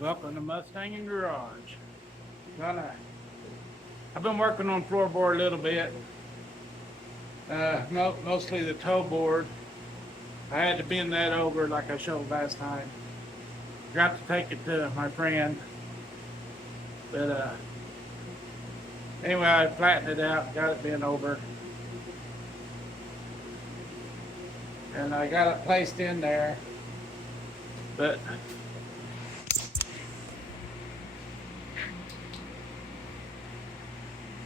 Welcome to Must-Sangingarage. I've been working on floorboard a little bit. Mostly the toe board. I had to bend that over like I showed last time. Got to take it to my friend. But anyway, I flattened it out, got it bent over. And I got it placed in there. But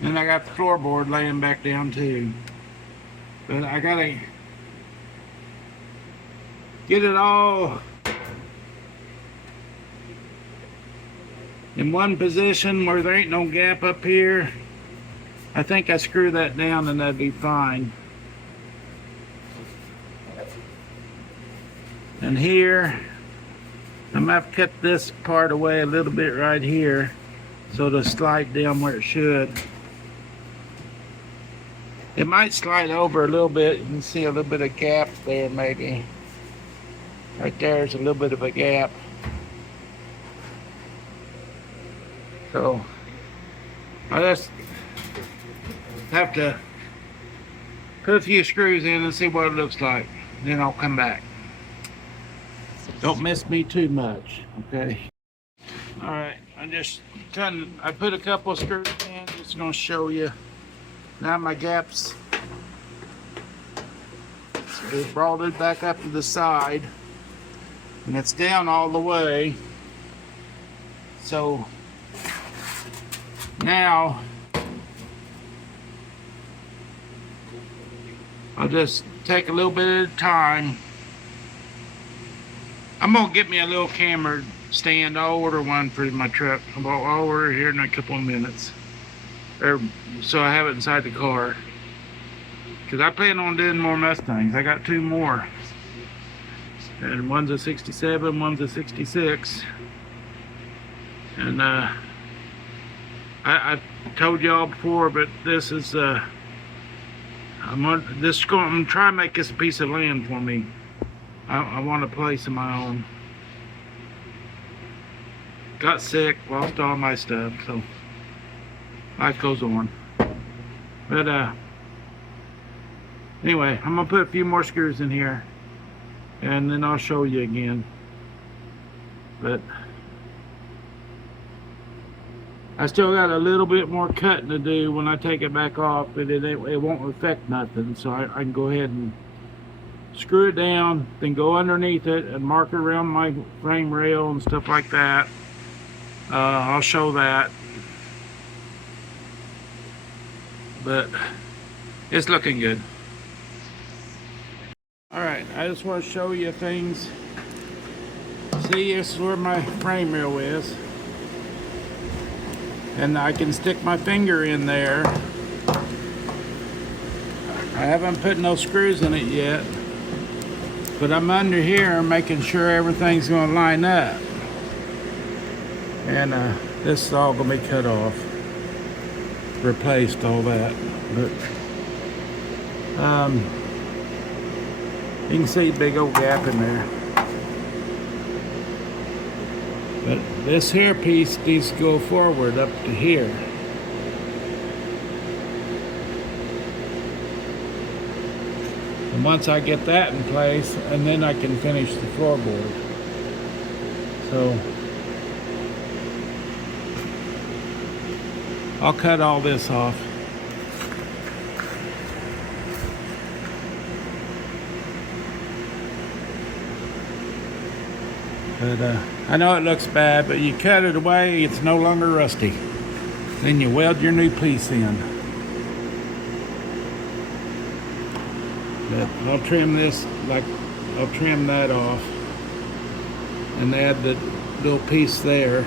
and I got the floorboard laying back down too. But I gotta get it all in one position where there ain't no gap up here. I think I screw that down and that'd be fine. And here, I'm gonna have to cut this part away a little bit right here so it'll slide down where it should. It might slide over a little bit. You can see a little bit of gap there maybe. Right there's a little bit of a gap. So I just have to put a few screws in and see what it looks like. Then I'll come back. Don't miss me too much, okay? Alright, I put a couple of screws in, just gonna show you. Now my gaps is brought it back up to the side and it's down all the way. So now I'll just take a little bit at a time. I'm gonna get me a little camera stand. I'll order one for my truck. I'll order it here in a couple of minutes. So I have it inside the car. Because I plan on doing more Mustangs. I got two more. And one's a 67, one's a 66. And I've told y'all before, but this is I'm gonna try and make this a piece of land for me. I want a place of my own. Got sick, lost all my stuff, so life goes on. But anyway, I'm gonna put a few more screws in here and then I'll show you again. But I still got a little bit more cutting to do when I take it back off, but it won't affect nothing. So I can go ahead and screw it down, then go underneath it and mark it around my frame rail and stuff like that. I'll show that. But it's looking good. Alright, I just want to show you things. See, this is where my frame rail is. And I can stick my finger in there. I haven't put no screws in it yet. But I'm under here making sure everything's going to line up. And this is all going to be cut off. Replaced, all that. But you can see a big old gap in there. But this here piece needs to go forward up to here. And once I get that in place, and then I can finish the floorboard. So I'll cut all this off. But I know it looks bad, but you cut it away, it's no longer rusty. Then you weld your new piece in. But I'll trim this, I'll trim that off and add the little piece there.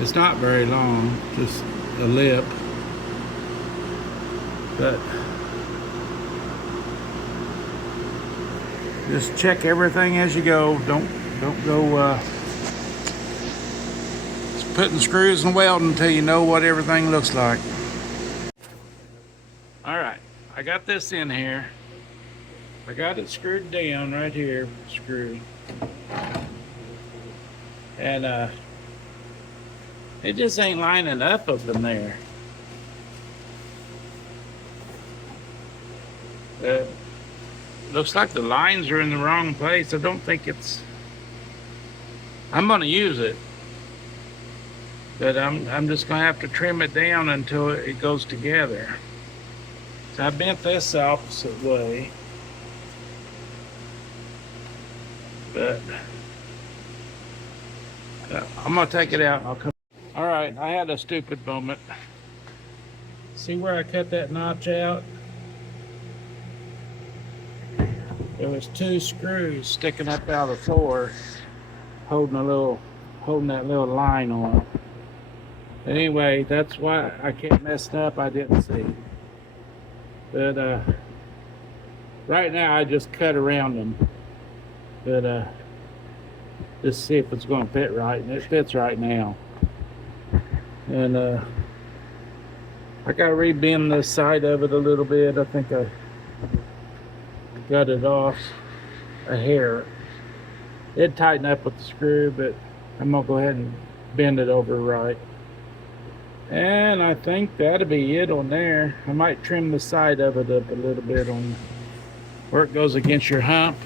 It's not very long, just a lip. But just check everything as you go. Don't go putting screws and welding until you know what everything looks like. Alright, I got this in here. I got it screwed down right here, screwed. And it just ain't lining up of them there. Looks like the lines are in the wrong place. I don't think it's. I'm gonna use it, but I'm just gonna have to trim it down until it goes together. So I bent this the opposite way, but I'm gonna take it out and I'll come. All right, I had a stupid moment. See where I cut that notch out? There was 2 screws sticking up out of the floor, holding that little line on. Anyway, that's why I kept messing up. I didn't see. But right now I just cut around them. But just see if it's going to fit right, and it fits right now. And I got to re-bend the side of it a little bit. I think I got it off a hair. It'd tighten up with the screw, but I'm gonna go ahead and bend it over right. And I think that'll be it on there. I might trim the side of it up a little bit on where it goes against your hump.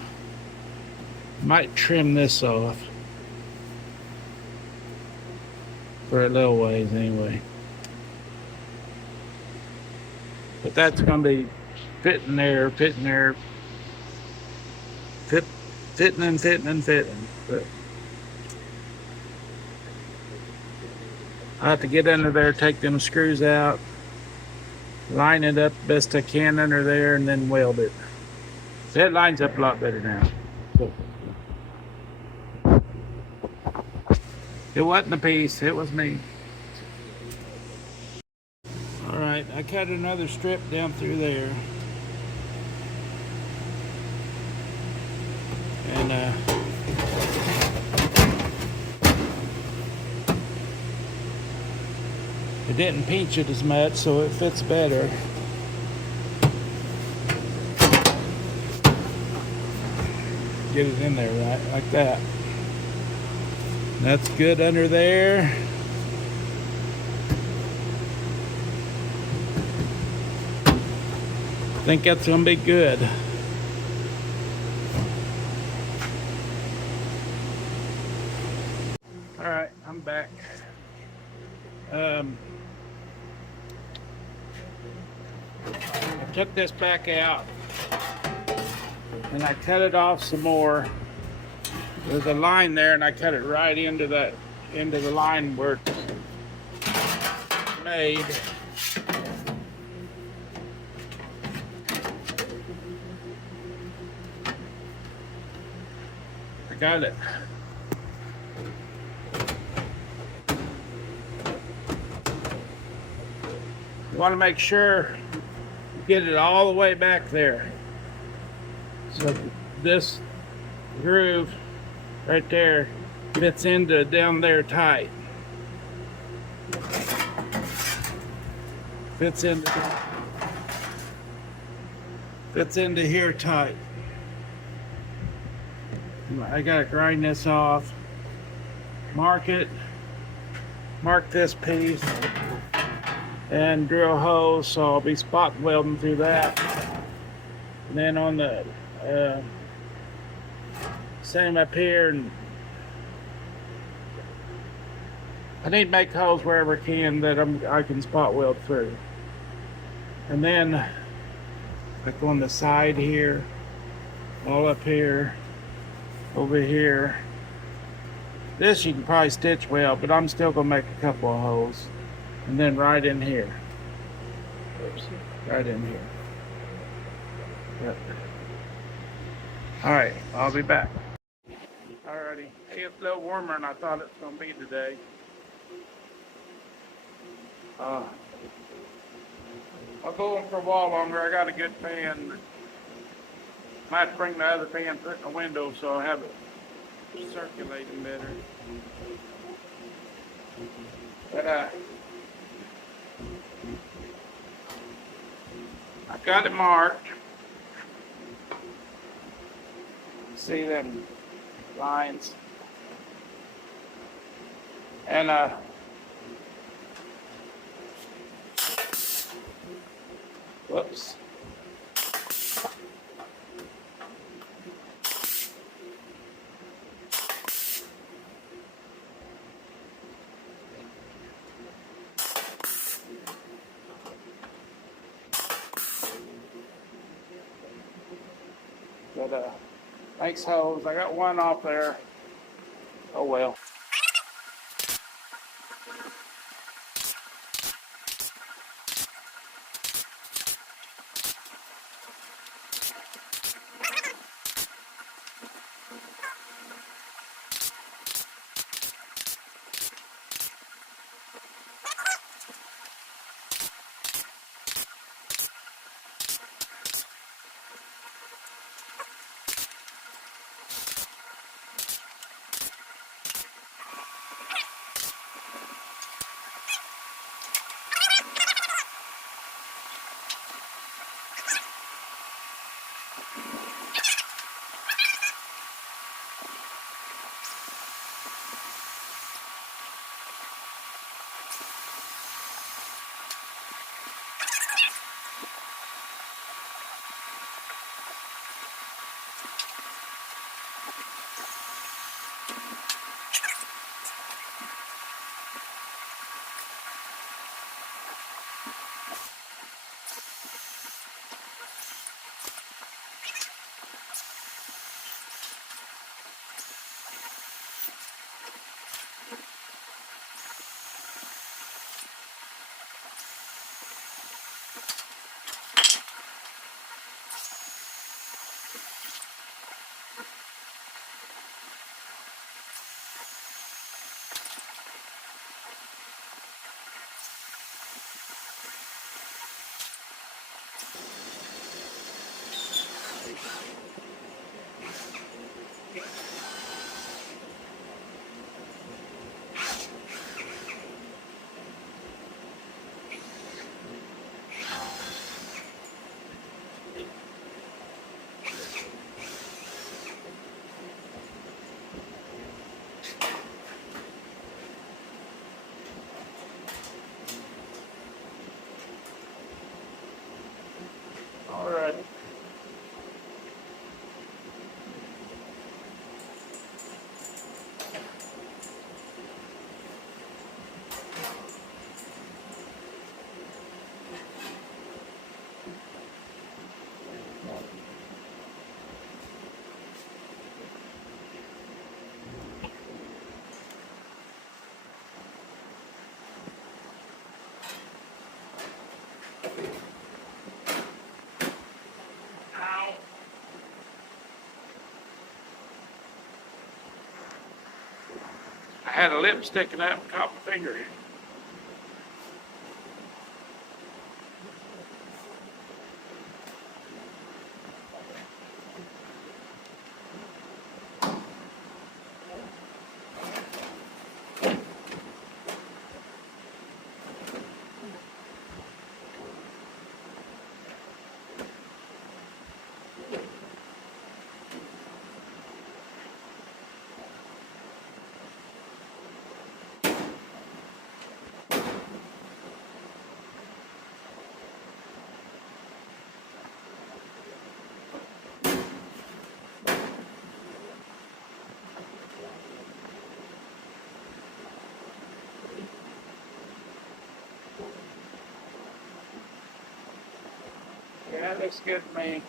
Might trim this off for a little ways anyway. But that's gonna be fitting there, fitting and fitting. But I have to get under there, take them screws out, line it up best I can under there, and then weld it. That lines up a lot better now. So, it wasn't a piece, it was me. All right, I cut another strip down through there. And it didn't pinch it as much, so it fits better. Get it in there right, like that. That's good under there. I think that's gonna be good. All right, I'm back. I took this back out and I cut it off some more. There's a line there, and I cut it right into the line where it's made. I got it. You want to make sure you get it all the way back there. So this groove right there fits into down there tight. Fits into here tight. I gotta grind this off. Mark this piece, and drill holes, so I'll be spot welding through that. And then on the same up here, and I need to make holes wherever I can that I can spot weld through. And then like on the side here, all up here, over here. This you can probably stitch weld, but I'm still gonna make a couple of holes. And then right in here. Oops, right in here. Yep. All right, I'll be back. Alrighty, it's a little warmer than I thought it was gonna be today. I'll go in for a while longer. I got a good fan. Might bring the other fan, put in the window so I'll have it circulating better. But I've got it marked. See them lines? And whoops. But makes holes. I got one off there. Oh well. All right. I had a lip sticking out and caught my finger. Yeah, that looks good to me.